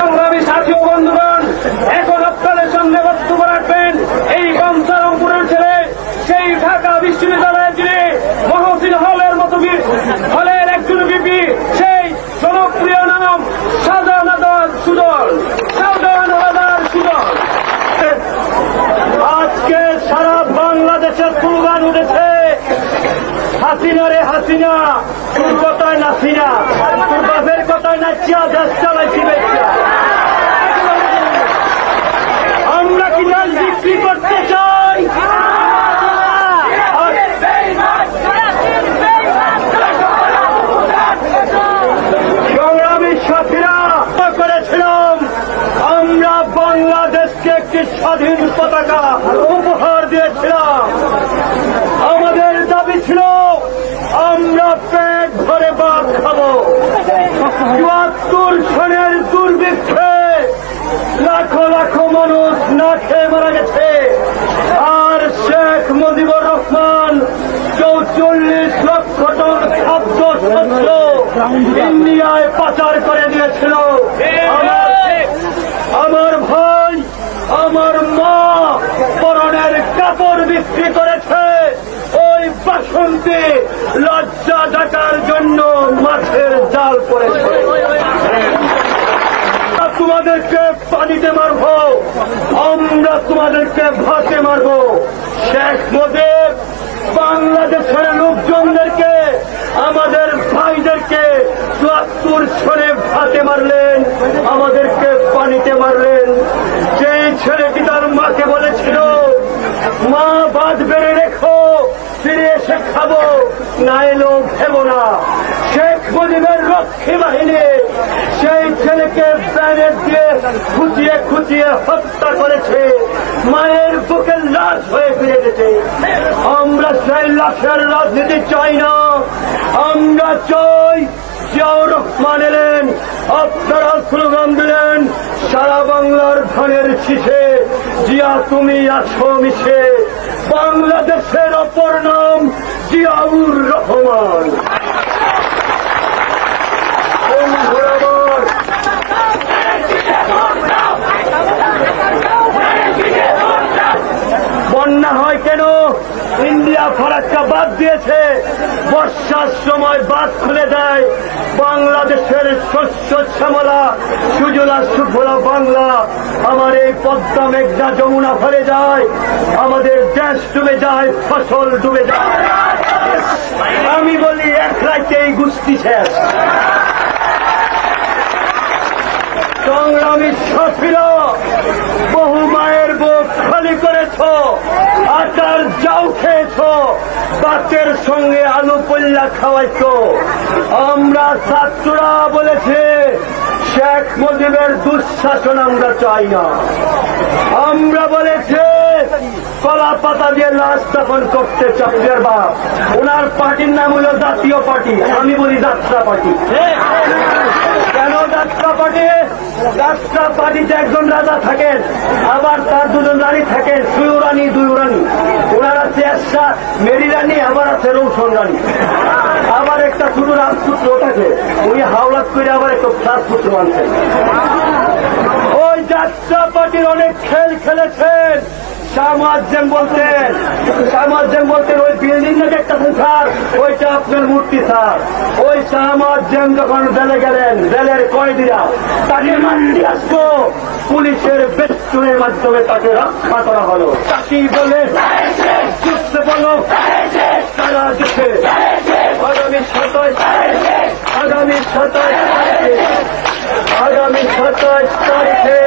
সংগ্রামী সাথী ও বন্ধুগণ, এখন আপনাদের সামনে বক্তব্য রাখবেন এই পঞ্চারমপুরের ছেলে, সেই ঢাকা বিশ্ববিদ্যালয়ের যিনি মহসিন হলের মতো হলের একজন বিপি, সেই জনপ্রিয় নাম শাহজাহান হাওলাদার সুজন। শাহজাহান হাওলাদার সুজন। আজকে সারা বাংলাদেশের স্লোগান উঠেছে, হাসিনা রে হাসিনা, তোর কথায় নাসিনা, তোর বাপের কথায় নাচিয়া দেশ চালাইছি বেচিয়া। আমরা কি দেশ বিক্রি করতে চাই? সংগ্রামী সাথীরা করেছিলাম আমরা বাংলাদেশকে একটি স্বাধীন পতাকা উপহার দিয়েছিলাম। আমাদের দাবি ছিল আমরা পেট ভরে ভাত খাবো। ৭৪ সনের দুর্ভিক্ষে লাখো লাখো মানুষ না খেয়ে মারা গেছে। আর শেখ মুজিবুর রহমান ৪৪ লক্ষ টন খাদ্য শস্য ইন্ডিয়ায় পাচার করে দিয়েছিল। আমার ভাই, আমার মা পরনের কাপড় বিক্রি করেছে ওই বাসন্তী লজ্জা ঢাকার জন্য মাছের জাল করেছে। তোমাদেরকে পানিতে মারবো, আমরা তোমাদেরকে ভাতে মারবো। শেখ মুজিব বাংলাদেশের লোকজনদেরকে, আমাদের ভাইদেরকে ৭৪ সনে ভাতে মারলেন, আমাদেরকে পানিতে মারলেন। যেই ছেলেটি তার মাকে বলেছিল মা ভাত বেড়ে রেখো, ফিরে এসে খাবো, না এলো ভেবো না। শেখ মুজিবের রক্ষী বাহিনী সেই ছেলেকে ব্যানেট দিয়ে খুঁচিয়ে খুঁচিয়ে হত্যা করেছে, মায়ের বুকের লাশ হয়ে ফিরে গেছে। আমরা সেই লাশের রাজনীতি চাই না, আমরা চাই জিয়াউর রহমান এলেন, আপনারা স্লোগান দিলেন সারা বাংলার ধানের শীষে জিয়া তুমি আছো মিশে, বাংলাদেশের অপর নাম জিয়াউর রহমান। বন্যা হয় কেন? ইন্ডিয়া ফারাক্কা বাদ দিয়েছে, বর্ষার সময় বাঁধ খুলে দেয়। বাংলাদেশের শস্য শ্যামলা সুজলা সুফলা বাংলা, আমার এই পদ্মা মেঘনা যমুনা ভরে যায়, আমাদের দেশ ডুবে যায়, ফসল ডুবে যায়। আমি বলি এক রাইতেই গুষ্টি শেষ। সংগ্রামী সাথীরা, বহু মায়ের বুক খালি করেছ, আটার যাও খেয়েছ, বাতের সঙ্গে আলু পল্লা খাওয়াইছ। আমরা ছাত্ররা বলেছে শেখ মুজিবের দুঃশাসন আমরা চাই না। আমরা বলেছে কলা পাতা দিয়ে লাশ দাফন করতে চাকরির বাপ। ওনার পার্টির নাম হল জাতীয় পার্টি, আমি বলি যাত্রা পার্টি। কেন যাত্রা পার্টি? যাত্রা পার্টিতে একজন রাজা থাকেন, আবার তার দুজন রানী থাকেন, সুয়ুরানী দুয়ুরানী। ওনার আছে এরশাদ মেরি রানী, আবার আছে রৌশন রানী, আবার একটা ছোট রাজপুত্র থাকে, উনি হাওলাত করে আবার একটা রাজপুত্র আনছেন। ওই যাত্রা পার্টির অনেক খেল খেলেছেন। সামাজ্যম বলতেন ওই বিল্ডিং থেকে একটা স্যার, ওইটা আপনার মূর্তি স্যার। ওই সামাজ্যম যখন জেলে গেলেন, জেলের কয়েদিরা তাকে মারতে আসতো, পুলিশের বেষ্টনের মাধ্যমে তাকে রক্ষা করা হলো। তাকে বলে যুদ্ধে বলো সারা দেশে আগামী 27 তারিখে